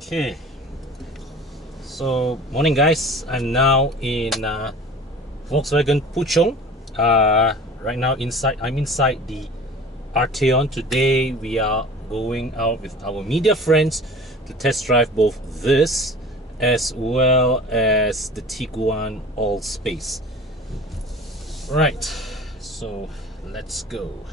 Okay, so morning guys. I'm now in Volkswagen Puchong. Right now I'm inside the Arteon. Today we are going out with our media friends to test drive both this as well as the Tiguan All Space. Right, so let's go.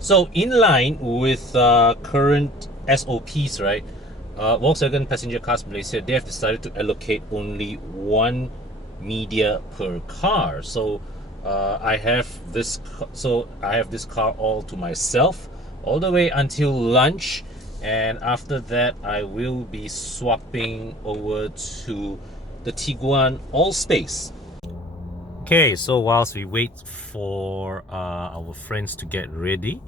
So in line with current SOPs, right? Volkswagen Passenger Cars Malaysia, they have decided to allocate only one media per car. So I have this car all to myself, all the way until lunch, and after that I will be swapping over to the Tiguan All Space. Okay, so whilst we wait for our friends to get ready,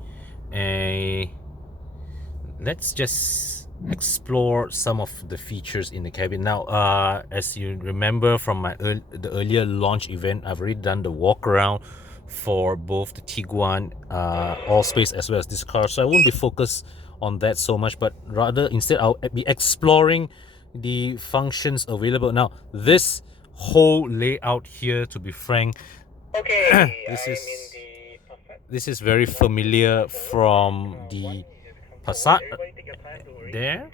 let's just explore some of the features in the cabin. Now, as you remember from the earlier launch event, I've already done the walk around for both the Tiguan All Space as well as this car, so I won't be focused on that so much, but rather instead I'll be exploring the functions available. Now, this whole layout here, to be frank, this is very familiar from the Passat there,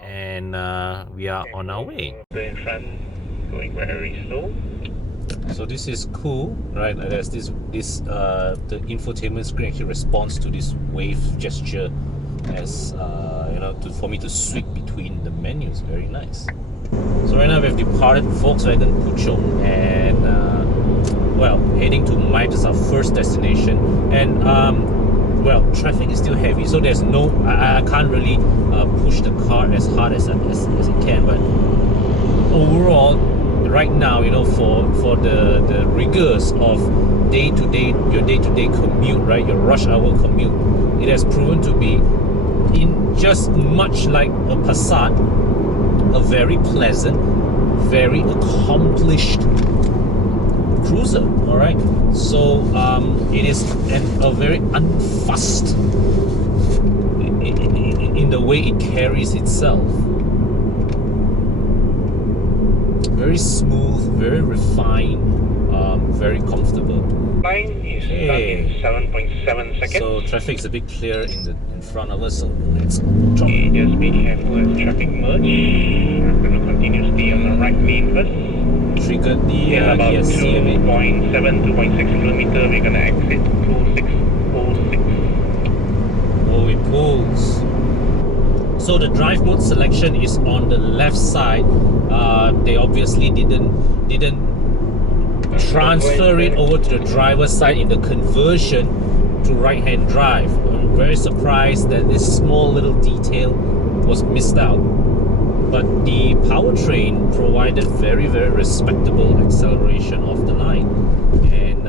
and we are on our way. In front, going very slow. So this is cool, right? There's the infotainment screen actually responds to this wave gesture as for me to switch between the menus. Very nice. So right now we have departed Volkswagen Puchong and heading to Mites, our first destination. And traffic is still heavy, so there's no I can't really push the car as hard as it can. But overall, right now, for the rigors of your day-to-day commute, right, your rush hour commute, it has proven to be, in just much like a Passat, a very pleasant, very accomplished cruiser. All right, so it is a very unfussed in the way it carries itself. Very smooth, very refined, very comfortable. Line is done in 7.7 seconds. So traffic is a bit clear in front of us, so let's drop. Okay, just be careful as traffic merge. I'm going to continue to stay on the right lane first. Triggered the in about ESC a bit. 2.7, 2.6 kilometer, we're going to exit 2606. Oh, it pulls. So the drive mode selection is on the left side. They obviously didn't transfer it over to the driver's side in the conversion to right-hand drive. I'm very surprised that this small little detail was missed out. But the powertrain provided very, very respectable acceleration off the line. And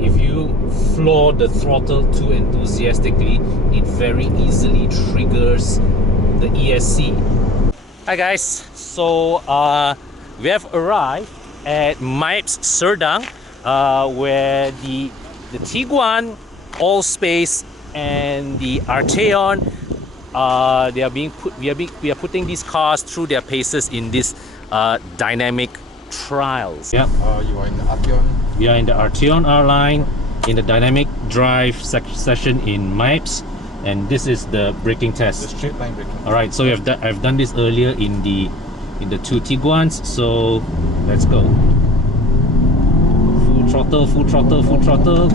if you floor the throttle too enthusiastically, it very easily triggers the ESC. Hi guys, so we have arrived at Mites Serdang, where the Tiguan All Space and the Arteon, we are putting these cars through their paces in this dynamic trials. Yeah, you are in the Arteon. we are in the Arteon R line in the dynamic drive session in Mites, and this is the braking test. The straight line braking. All right, so I've done this earlier in the two Tiguans, so let's go. Full throttle, full throttle, full throttle.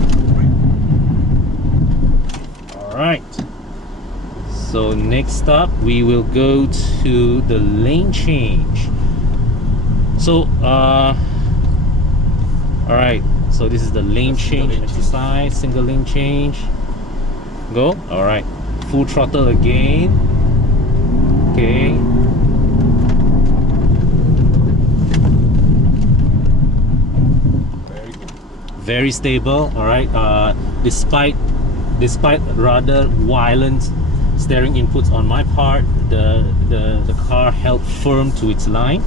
All right. So next up, we will go to the lane change. So, all right. So this is the lane change exercise. Single lane change. Go. All right. Full throttle again. Okay. very stable. All right, despite rather violent steering inputs on my part, the car held firm to its line.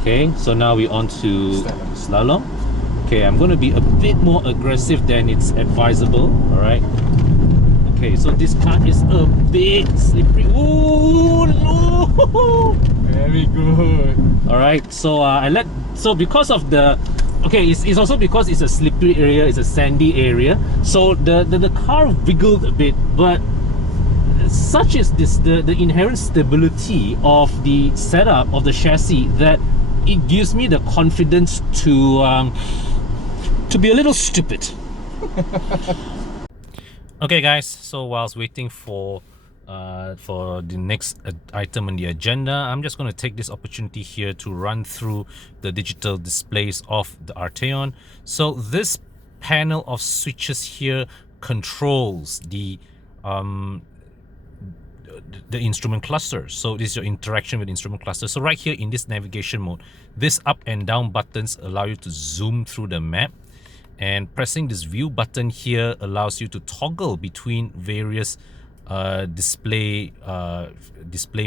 Okay, so now we're on to slalom. Okay, I'm going to be a bit more aggressive than it's advisable. All right. Okay, so this car is a bit slippery. Ooh, no! Very good. All right, so so because of the, okay, it's also because it's a slippery area, it's a sandy area. So the car wiggled a bit, but such is this the inherent stability of the setup of the chassis that it gives me the confidence to be a little stupid. Okay guys, so whilst waiting for the next item on the agenda, I'm just going to take this opportunity here to run through the digital displays of the Arteon. So this panel of switches here controls the instrument cluster. So this is your interaction with the instrument cluster. So right here in this navigation mode, this up and down buttons allow you to zoom through the map, and pressing this view button here allows you to toggle between various display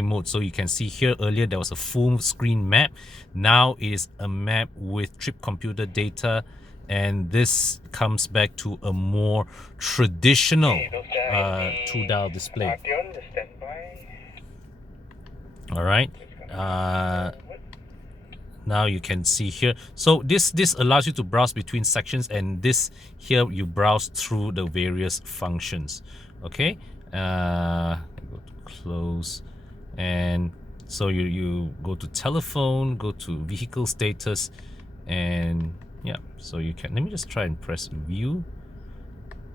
mode. So you can see here earlier there was a full screen map. Now it is a map with trip computer data, and this comes back to a more traditional 2-dial display. All right, now you can see here, so this allows you to browse between sections, and this here you browse through the various functions. Okay, go to close, and so you go to telephone, go to vehicle status, and yeah, so you can, let me just try and press view.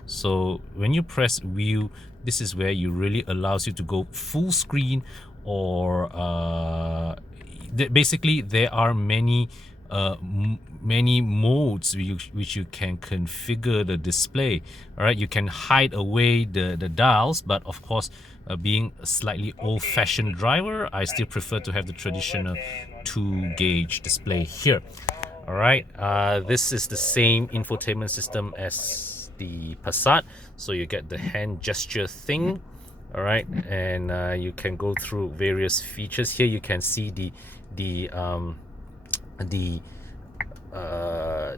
So when you press view, this is where you really allows you to go full screen, or basically there are many modes which you can configure the display. All right, you can hide away the dials, but of course, being a slightly old-fashioned driver, I still prefer to have the traditional 2-gauge display here. All right, this is the same infotainment system as the Passat, so you get the hand gesture thing. All right, and you can go through various features here. You can see the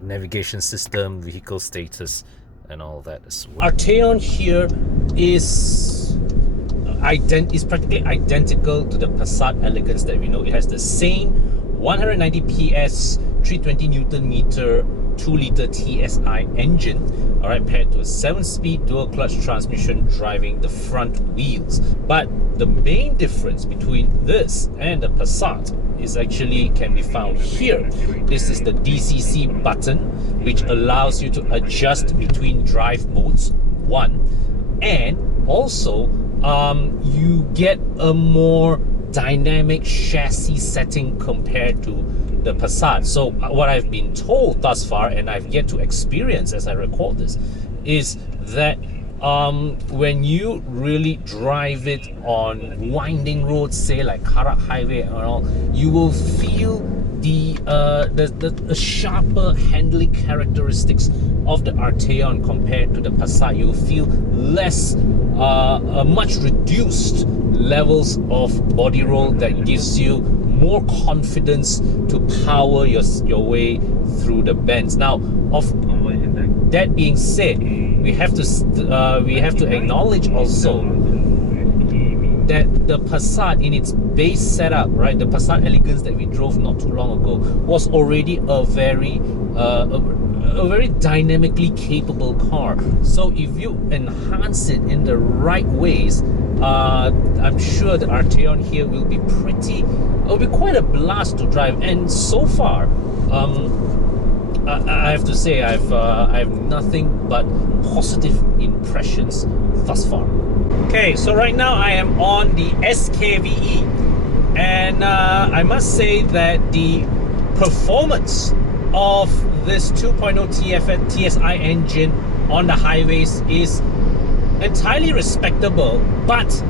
navigation system, vehicle status, and all that as well. Arteon here is practically identical to the Passat Elegance that we know. It has the same 190 PS, 320 Newton meter, 2-liter TSI engine, all right, paired to a 7-speed dual-clutch transmission driving the front wheels. But the main difference between this and the Passat is actually can be found here. This is the DCC button, which allows you to adjust between drive modes, one, and also you get a more dynamic chassis setting compared to the Passat. So what I've been told thus far, and I've yet to experience as I record this, is that when you really drive it on winding roads, say like Karak Highway and all, you will feel the sharper handling characteristics of the Arteon compared to the Passat. You'll feel less, much reduced levels of body roll that gives you more confidence to power your way through the bends. Now, of that being said, we have to acknowledge also that the Passat in its base setup, right, the Passat Elegance that we drove not too long ago, was already a very dynamically capable car. So if you enhance it in the right ways, I'm sure the Arteon here will be quite a blast to drive. And so far, I have to say I have nothing but positive impressions thus far. Okay, so right now I am on the SKVE, and I must say that the performance of this 2.0 TSI engine on the highways is entirely respectable, but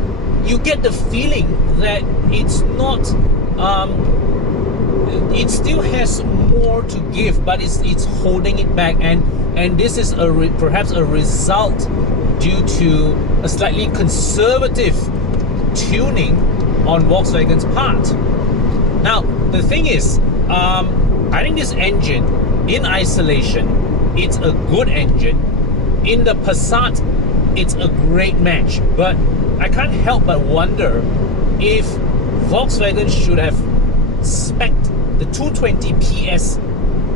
you get the feeling that it's not, it still has more to give, but it's holding it back, and this is perhaps a result due to a slightly conservative tuning on Volkswagen's part. Now the thing is, I think this engine in isolation, it's a good engine. In the Passat, it's a great match, but I can't help but wonder if Volkswagen should have spec'd the 220 PS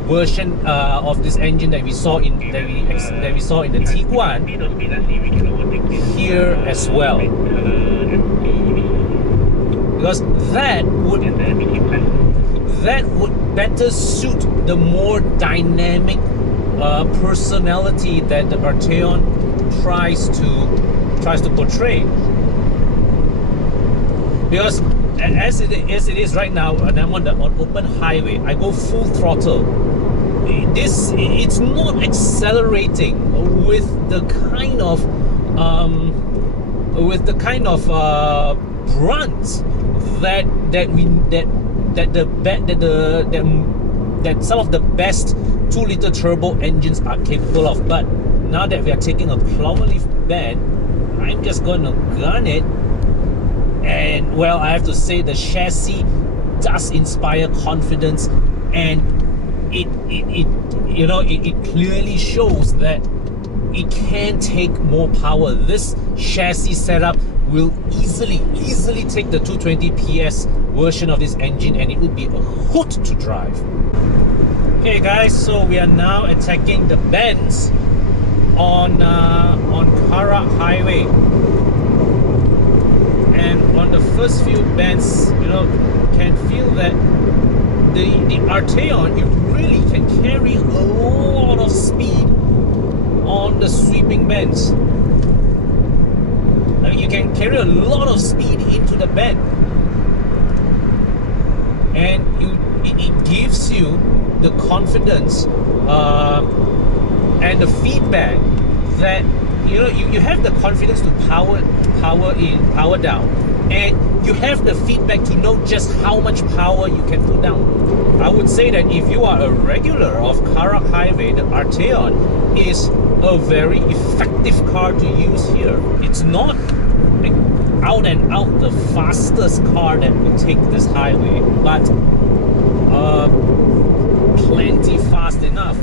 version of this engine that we saw in the Tiguan here as well, because that would better suit the more dynamic personality that the Arteon tries to portray. Because as it is right now, and I'm on open highway, I go full throttle. It's not accelerating with the kind of brunt that some of the best 2-liter turbo engines are capable of. But now that we are taking a cloverleaf bed, I'm just gonna gun it. And well, I have to say the chassis does inspire confidence, and it clearly shows that it can take more power. This chassis setup will easily take the 220 PS version of this engine, and it would be a hoot to drive. Okay guys, so we are now attacking the bends on Kara Highway. And on the first few bends, can feel that the Arteon, it really can carry a lot of speed on the sweeping bends. I mean, you can carry a lot of speed into the bend, and it gives you the confidence and the feedback that you have the confidence to power in, power down, and you have the feedback to know just how much power you can put down. I would say that if you are a regular of Kara Highway, the Arteon is a very effective car to use here. It's not out and out the fastest car that will take this highway, but plenty fast enough.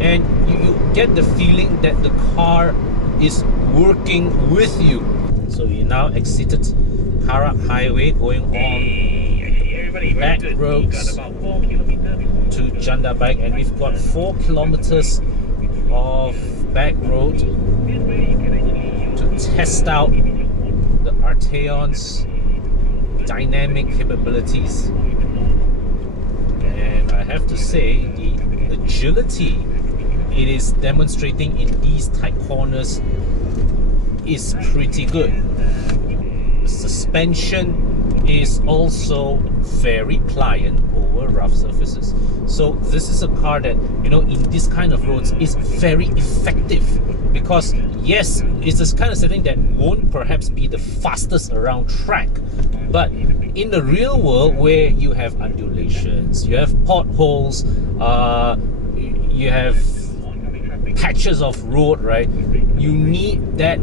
And you get the feeling that the car is working with you. So we now exited Kara Highway, going on back roads to Janda Bike, and we've got 4 kilometers of back road to test out the Arteon's dynamic capabilities. And I have to say, the agility it is demonstrating in these tight corners is pretty good. The suspension is also very pliant over rough surfaces. So this is a car that, in this kind of roads is very effective, because yes, it's this kind of setting that won't perhaps be the fastest around track, but in the real world where you have undulations, you have potholes, you have patches of road, right? You need that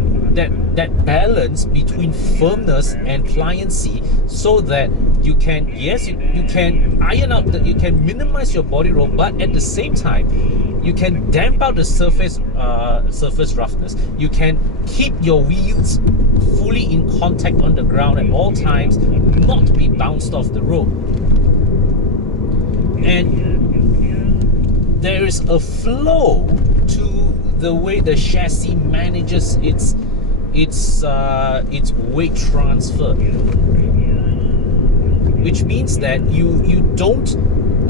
balance between firmness and pliancy, so that you can, yes, you can iron out you can minimize your body roll, but at the same time you can damp out the surface roughness. You can keep your wheels fully in contact on the ground at all times, not be bounced off the road. And there is a flow to the way the chassis manages its weight transfer, which means that you don't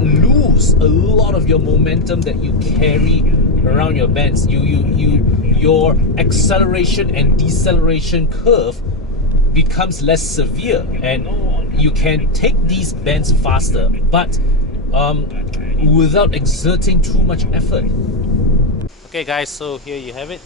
lose a lot of your momentum that you carry around your bends. Your acceleration and deceleration curve becomes less severe, and you can take these bends faster, but without exerting too much effort. Okay guys, so here you have it.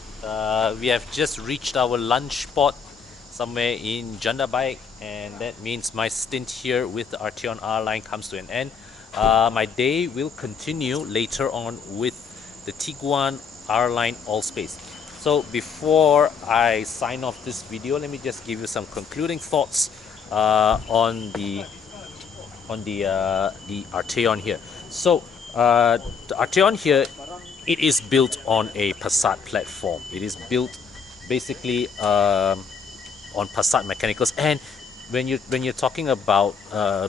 We have just reached our lunch spot somewhere in Janda Bike, and that means my stint here with the Arteon R line comes to an end. My day will continue later on with the Tiguan R-Line All-Space. So before I sign off this video, let me just give you some concluding thoughts on the Arteon here. So the Arteon here, it is built on a Passat platform. It is built basically on Passat mechanicals, and when you're talking about a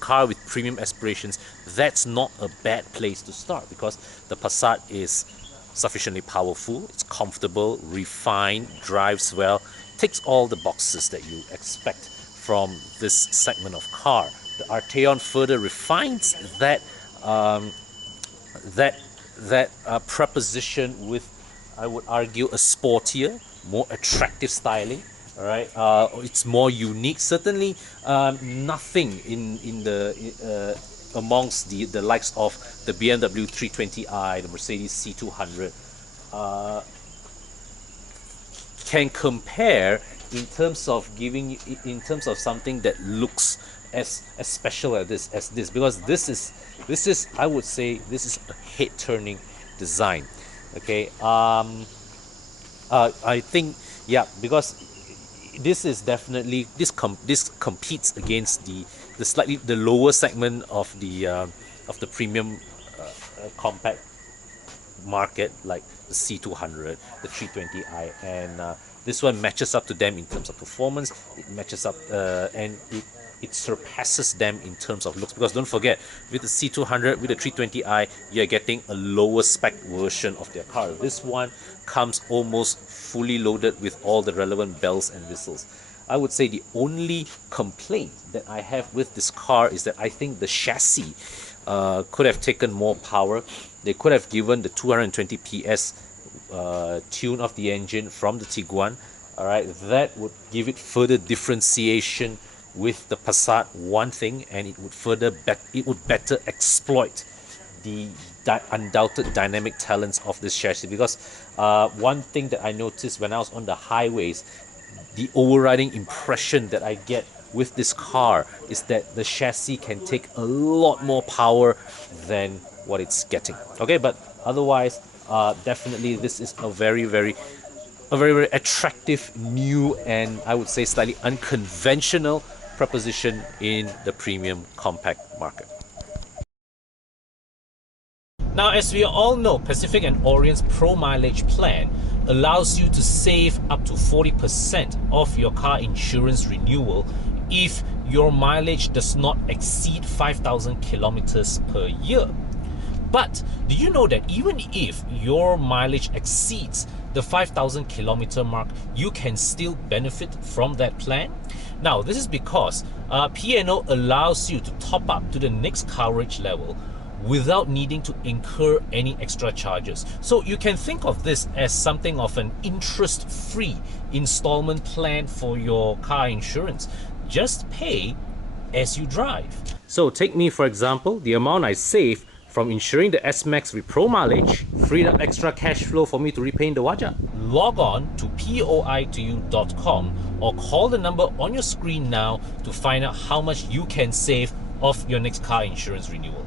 car with premium aspirations, that's not a bad place to start, because the Passat is sufficiently powerful, it's comfortable, refined, drives well, ticks all the boxes that you expect from this segment of car. The Arteon further refines that preposition with, I would argue, a sportier, more attractive styling. All right, it's more unique. Certainly, nothing in the amongst the likes of the BMW 320i, the Mercedes C200, can compare in terms of something that looks as special as this, because this is I would say this is a head turning design. Okay, I think, yeah, because this is definitely this competes against the slightly the lower segment of the premium compact market, like the C200, the 320i, and this one matches up to them in terms of performance. It matches up and it surpasses them in terms of looks, because don't forget, with the C200, with the 320i, you're getting a lower spec version of their car. This one comes almost fully loaded with all the relevant bells and whistles. I would say the only complaint that I have with this car is that I think the chassis could have taken more power. They could have given the 220 PS tune of the engine from the Tiguan. All right, that would give it further differentiation with the Passat, one thing, and it would better exploit the undoubted dynamic talents of this chassis. Because one thing that I noticed when I was on the highways, the overriding impression that I get with this car is that the chassis can take a lot more power than what it's getting. Okay, but otherwise, definitely this is a very attractive, new, and I would say slightly unconventional proposition in the premium compact market. Now, as we all know, Pacific and Orient's Pro Mileage plan allows you to save up to 40% of your car insurance renewal if your mileage does not exceed 5,000 kilometers per year. But do you know that even if your mileage exceeds the 5,000 kilometer mark, you can still benefit from that plan? Now, this is because P&O allows you to top up to the next coverage level without needing to incur any extra charges. So you can think of this as something of an interest-free installment plan for your car insurance. Just pay as you drive. So take me, for example, the amount I save from insuring the S-Max with Pro Mileage freed up extra cash flow for me to repaint the Wajah. Log on to poitoyou.com or call the number on your screen now to find out how much you can save off your next car insurance renewal.